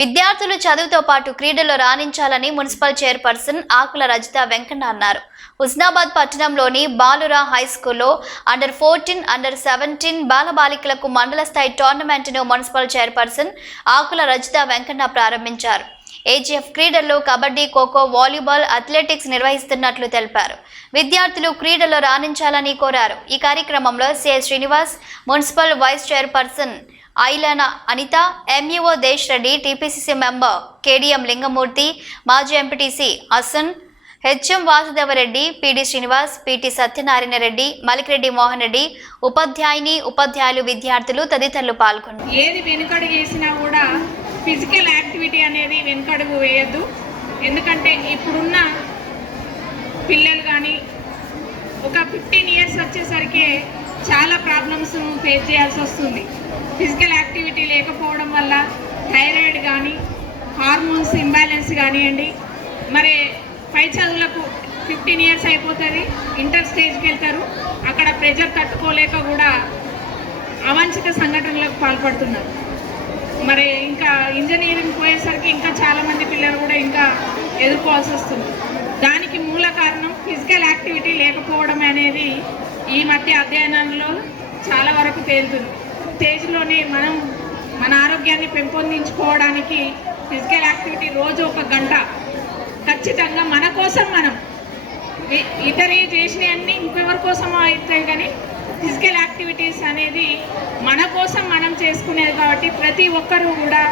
విద్యార్థులు చదువుతో పాటు క్రీడల్లో రాణించాలని మున్సిపల్ చైర్పర్సన్ ఆకుల రజిత వెంకన్న అన్నారు. హుస్నాబాద్ పట్టణంలోని బాలురా హై స్కూల్లో అండర్-14, అండర్-17 బాలబాలికలకు మండల స్థాయి టోర్నమెంట్ను మున్సిపల్ చైర్పర్సన్ ఆకుల రజిత వెంకన్న ప్రారంభించారు. ఏజీఎఫ్ క్రీడల్లో కబడ్డీ, ఖోఖో, వాలీబాల్, అథ్లెటిక్స్ నిర్వహిస్తున్నట్లు తెలిపారు. విద్యార్థులు క్రీడల్లో రాణించాలని కోరారు. ఈ కార్యక్రమంలో CI Srinivas, municipal vice chairperson Ailana Anitha, MEO Desh Reddy, TPCC member KDM Lingamurthy, మాజీ MPTC Hasan, HM Vasudevareddy, PD Srinivas, PT Satyanarayana Reddy, Malikireddy Mohan Reddy, ఉపాధ్యాయులు, విద్యార్థులు తదితరులు పాల్గొన్నారు. ఏది వెనుకడుగు వేసినా కూడా ఫిజికల్ యాక్టివిటీ అనేది వెనుకడుగు వేయద్దు. ఎందుకంటే ఇప్పుడున్న పిల్లలు కానీ ఒక 15 ఇయర్స్ వచ్చేసరికి చాలా ప్రాబ్లమ్స్ ఫేస్ చేయాల్సి వస్తుంది. ఫిజికల్ యాక్టివిటీ లేకపోవడం వల్ల థైరాయిడ్ కానీ, హార్మోన్స్ ఇంబ్యాలెన్స్ కానివ్వండి, మరి పై చదువులకు 15 ఇయర్స్ అయిపోతుంది, ఇంటర్ స్టేజ్కి వెళ్తారు. అక్కడ ప్రెజర్ తట్టుకోలేక కూడా అవాంఛిత సంఘటనలకు పాల్పడుతున్నారు. మరి ఇంకా ఇంజనీరింగ్ పోయేసరికి ఇంకా చాలామంది పిల్లలు కూడా ఇంకా ఎదుర్కోవాల్సి వస్తుంది. దానికి మూల కారణం ఫిజికల్ యాక్టివిటీ లేకపోవడం అనేది ఈ మధ్య అధ్యయనంలో చాలా వరకు తేలుతుంది. స్టేజ్లోనే మనం మన ఆరోగ్యాన్ని పెంపొందించుకోవడానికి ఫిజికల్ యాక్టివిటీ రోజు 1 గంట ఖచ్చితంగా మన కోసం, మనం ఇతరే చేసినవన్నీ ఇంకెవరి కోసం అవుతాయి, కానీ ఫిజికల్ యాక్టివిటీస్ అనేది మన కోసం మనం చేసుకునేది. కాబట్టి ప్రతి ఒక్కరూ కూడా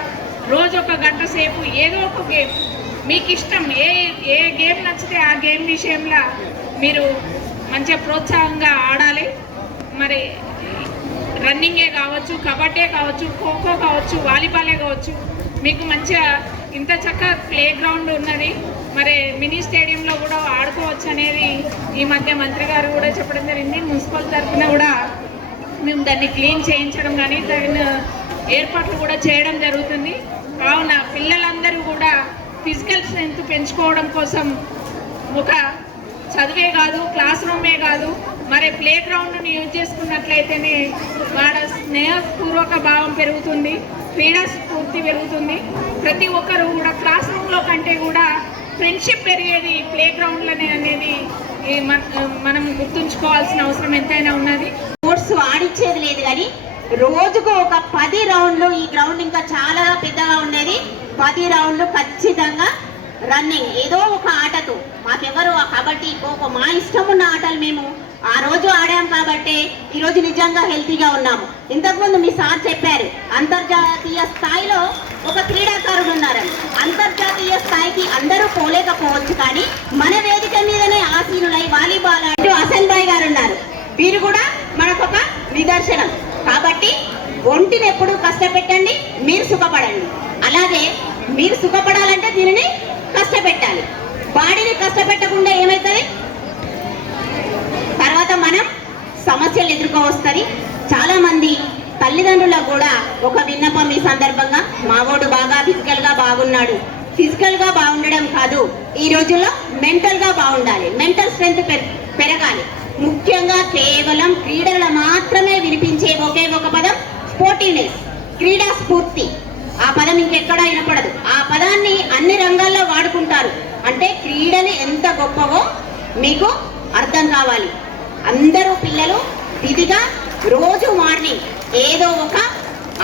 రోజు 1 గంట సేపు ఏదో ఒక గేమ్, మీకు ఇష్టం ఏ గేమ్ నచ్చితే ఆ గేమ్ విషయంలో మీరు మంచిగా ప్రోత్సాహంగా ఆడాలి. మరి రన్నింగే కావచ్చు, కబడ్డీ కావచ్చు, ఖోఖో కావచ్చు, వాలీబాలే కావచ్చు, మీకు మంచిగా ఇంత చక్కగా ప్లే గ్రౌండ్ ఉన్నది. మరి మినీ స్టేడియంలో కూడా ఆడుకోవచ్చు అనేది ఈ మధ్య మంత్రి గారు కూడా చెప్పడం జరిగింది. మున్సిపల్ తరఫున కూడా మేము దాన్ని క్లీన్ చేయించడం కానీ తగిన ఏర్పాట్లు కూడా చేయడం జరుగుతుంది. కావున పిల్లలందరూ కూడా ఫిజికల్ స్ట్రెంగ్త్ పెంచుకోవడం కోసం ఒక చదివే కాదు, క్లాస్ రూమే కాదు, మరి ప్లే గ్రౌండ్ని యూజ్ చేసుకున్నట్లయితేనే వాళ్ళ స్నేహపూర్వక భావం పెరుగుతుంది, క్రీడా స్ఫూర్తి పెరుగుతుంది. ప్రతి ఒక్కరు కూడా క్లాస్ రూమ్లో కంటే కూడా ఫ్రెండ్షిప్ పెరిగేది ప్లే గ్రౌండ్లోనే అనేది మనం గుర్తుంచుకోవాల్సిన అవసరం ఎంతైనా ఉన్నది. స్పోర్ట్స్ ఆడిచ్చేది లేదు, కానీ రోజుకు ఒక 10 రౌండ్లు, ఈ గ్రౌండ్ ఇంకా చాలా పెద్దగా ఉండేది, 10 రౌండ్లు ఖచ్చితంగా రన్నింగ్, ఏదో ఒక ఆటతో. మాకెవరు కబడ్డీ, ఖోఖో, మా ఇష్టం ఉన్న ఆటలు మేము ఆ రోజు ఆడాం కాబట్టి ఈరోజు నిజంగా హెల్తీగా ఉన్నాము. ఇంతకుముందు మీ సార్ చెప్పారు, అంతర్జాతీయ స్థాయిలో ఒక క్రీడాకారుడు ఉన్నారని. అంతర్జాతీయ స్థాయికి అందరూ పోలేకపోవచ్చు, కానీ మన వేదిక మీదనే ఆసీనులై వాలీబాల్ అంటూ హసన్ భాయ్ గారు ఉన్నారు. వీరు కూడా మనకొక నిదర్శనం. కాబట్టి ఒంటిని ఎప్పుడు కష్టపెట్టండి, మీరు సుఖపడండి. అలాగే మీరు సుఖపడాలంటే దీనిని కష్టపెట్టాలి. బాడీని కష్టపెట్టకుండా ఏమవుతుంది, తర్వాత మనం సమస్యలు ఎదుర్కోవస్తుంది. చాలా మంది తల్లిదండ్రులకు కూడా ఒక విన్నపం ఈ సందర్భంగా, మావోడు బాగా ఫిజికల్గా బాగున్నాడు. ఫిజికల్గా బాగుండడం కాదు, ఈ రోజుల్లో మెంటల్గా బాగుండాలి, మెంటల్ స్ట్రెంగ్త్ పెరగాలి. ముఖ్యంగా కేవలం క్రీడలు మాత్రమే వినిపించే ఒకే ఒక పదం స్పోర్టివ్నెస్, క్రీడా స్ఫూర్తి. ఆ పదం ఇంకెక్కడా వినపడదు. ఆ పదాన్ని అన్ని రంగాల్లో వాడుకుంటారు. అంటే క్రీడలు ఎంత గొప్పవో మీకు అర్థం కావాలి. అందరూ పిల్లలు విధిగా రోజు మార్నింగ్ ఏదో ఒక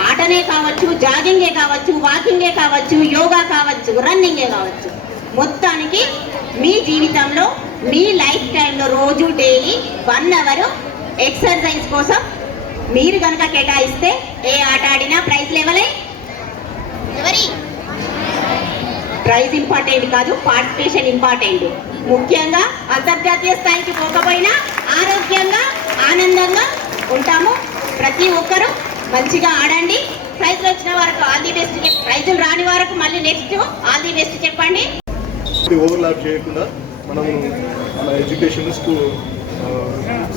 ఆటనే కావచ్చు, జాగింగే కావచ్చు, వాకింగే కావచ్చు, యోగా కావచ్చు, రన్నింగే కావచ్చు, మొత్తానికి మీ జీవితంలో మీ లైఫ్ టైంలో రోజు డైలీ 1 అవర్ ఎక్సర్సైజ్ కోసం మీరు కనుక కేటాయిస్తే ఏ ఆట ఆడినా ప్రైజ్ లెవెలే. ప్రైజ్ ఇంపార్టెంట్ కాదు, పార్టిసిపేషన్ ఇంపార్టెంట్. ముఖ్యంగా అంతర్జాతీయ స్థాయికి పోకపోయినా ఆరోగ్యంగా ఆనందంగా ఉంటాము. ప్రతి ఒక్కరూ మంచిగా ఆడండి. ప్రైజ్లు వచ్చిన వారికి ఆల్ ది బెస్ట్, ప్రైజులు రాని వారికి మళ్ళీ నెక్స్ట్ ఆల్ ది బెస్ట్ చెప్పండి. ఓవర్లాప్ చేయకుండా మనం మన ఎడ్యుకేషన్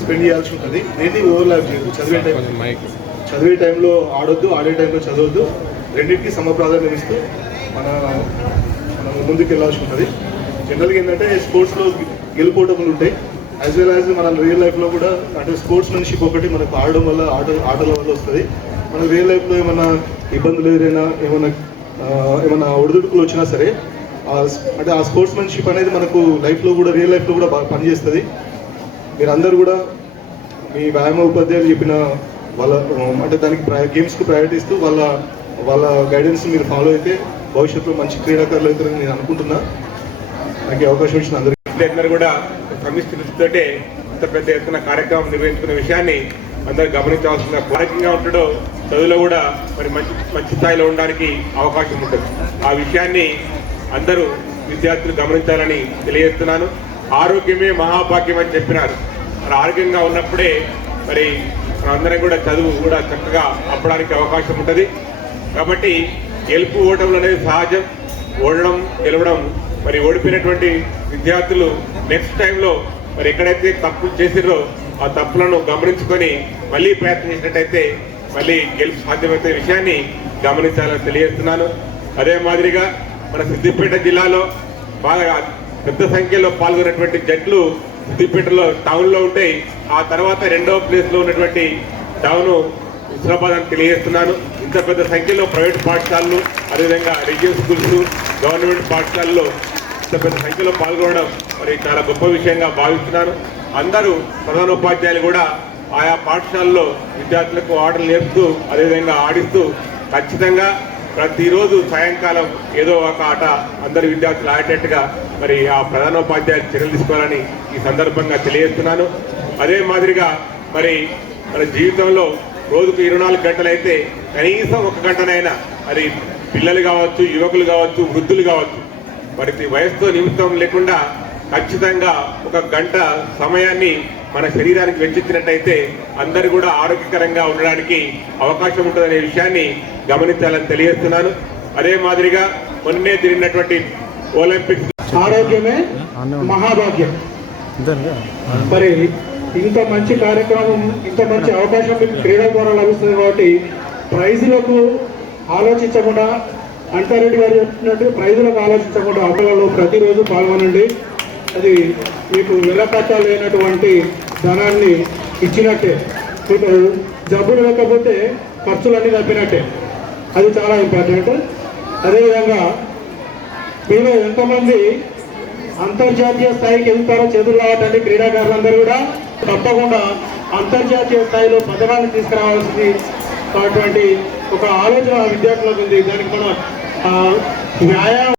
స్పెండ్ చేయాల్సి ఉంటుంది. దేన్ని ఓవర్లాప్ చేయదు. చదివే టైంలో ఆడొద్దు, ఆడే టైంలో చదవద్దు. రెండింటికి సమప్రాధాన్యం ఇస్తూ మనం ముందుకు వెళ్ళాల్సి ఉంటుంది. జనరల్గా ఏంటంటే స్పోర్ట్స్లో గెలుపోవటములు ఉంటాయి, యాజ్ వెల్ యాజ్ మన రియల్ లైఫ్లో కూడా. అంటే స్పోర్ట్స్ మెన్షిప్ ఒకటి మనకు ఆడడం వల్ల, ఆటల వల్ల వస్తుంది. మన రియల్ లైఫ్లో ఏమైనా ఇబ్బందులు ఎదురైనా, ఏమైనా ఏమన్నా ఒడిదుడుకులు వచ్చినా సరే అంటే ఆ స్పోర్ట్స్మెన్షిప్ అనేది మనకు లైఫ్లో కూడా రియల్ లైఫ్లో కూడా బాగా పనిచేస్తుంది. మీరందరూ కూడా మీ వ్యాయామ ఉపాధ్యాయులు చెప్పిన వాళ్ళ అంటే దానికి గేమ్స్కు ప్రయారిటీ ఇస్తూ వాళ్ళ గైడెన్స్ మీరు ఫాలో అయితే భవిష్యత్తులో మంచి క్రీడాకారులు అవుతారని నేను అనుకుంటున్నా. నాకు ఈ అవకాశం ఇచ్చిన అందరూ కూడా సమిష్టి దృష్టితోటే ఇంత పెద్ద ఎత్తున కార్యక్రమం నిర్వహించుకునే విషయాన్ని అందరూ గమనించవలసిన ఆరోగ్యంగా ఉంటాడో చదువులో కూడా మరి మంచి స్థాయిలో ఉండడానికి అవకాశం ఉంటుంది. ఆ విషయాన్ని అందరూ విద్యార్థులు గమనించాలని తెలియజేస్తున్నాను. ఆరోగ్యమే మహాభాగ్యం అని చెప్పినారు. మరి ఆరోగ్యంగా ఉన్నప్పుడే మరి అందరం కూడా చదువు కూడా చక్కగా అప్పడానికి అవకాశం ఉంటుంది. కాబట్టి గెలుపు ఓటములు అనేది సహజం. ఓడడం గెలవడం మరి ఓడిపోయినటువంటి విద్యార్థులు నెక్స్ట్ టైంలో మరి ఎక్కడైతే తప్పులు చేసిరో ఆ తప్పులను గమనించుకొని మళ్ళీ ప్రయత్నం చేసినట్టయితే మళ్ళీ గెలుపు సాధ్యమవుతే విషయాన్ని గమనించాలని తెలియజేస్తున్నాను. అదే మాదిరిగా మన సిద్దిపేట జిల్లాలో బాగా పెద్ద సంఖ్యలో పాల్గొన్నటువంటి జట్లు సిద్దిపేటలో టౌన్లో ఉంటాయి. ఆ తర్వాత రెండవ ప్లేస్లో ఉన్నటువంటి టౌన్ హుస్నాబాద్ అని తెలియజేస్తున్నాను. ఇంత పెద్ద సంఖ్యలో ప్రైవేట్ పాఠశాలలు అదేవిధంగా రీజియన్ స్కూల్స్ గవర్నమెంట్ పాఠశాలలో ఇంత పెద్ద సంఖ్యలో పాల్గొనడం మరి చాలా గొప్ప విషయంగా భావిస్తున్నాను. అందరూ ప్రధానోపాధ్యాయులు కూడా ఆయా పాఠశాలలో విద్యార్థులకు ఆటలు నేర్పుతూ అదేవిధంగా ఆడిస్తూ ఖచ్చితంగా ప్రతిరోజు సాయంకాలం ఏదో ఒక ఆట అందరు విద్యార్థులు ఆడేటట్టుగా మరి ఆ ప్రధానోపాధ్యాయులు చర్యలు తీసుకోవాలని ఈ సందర్భంగా తెలియజేస్తున్నాను. అదే మాదిరిగా మరి మన జీవితంలో రోజుకు 24 గంటలు అయితే కనీసం 1 గంటనైనా మరి పిల్లలు కావచ్చు, యువకులు కావచ్చు, వృద్ధులు కావచ్చు, మరి వయసుతో నిమిత్తం లేకుండా ఖచ్చితంగా 1 గంట సమయాన్ని మన శరీరానికి వెచ్చించినట్టయితే అందరూ కూడా ఆరోగ్యకరంగా ఉండడానికి అవకాశం ఉంటుందనే విషయాన్ని గమనించాలని తెలియజేస్తున్నాను. అదే మాదిరిగా మొన్నే జరిగినటువంటి ఒలింపిక్స్ ఆరోగ్యమే మహాభాగ్యం. మరి ఇంత మంచి కార్యక్రమం, ఇంత మంచి అవకాశం మీకు క్రీడ ద్వారా లభిస్తుంది కాబట్టి ప్రైజులకు ఆలోచించకుండా, అంటారెడ్డి గారు చెప్పినట్టు ప్రైజులకు ఆలోచించకుండా ఆటలలో ప్రతిరోజు పాల్గొనండి. అది మీకు వెలకట్ట లేనటువంటి ధనాన్ని ఇచ్చినట్టే. మీకు జబ్బులు లేకపోతే ఖర్చులన్నీ తప్పినట్టే. అది చాలా ఇంపార్టెంట్. అదేవిధంగా మీలో ఎంతమంది అంతర్జాతీయ స్థాయికి వెళ్తారో చేతులు రావటండి. క్రీడాకారులందరూ కూడా తప్పకుండా అంతర్జాతీయ స్థాయిలో పథకాన్ని తీసుకురావాల్సింది అటువంటి ఒక ఆలోచన విద్యార్థులకు ఉంది. దానికి మన వ్యాయామం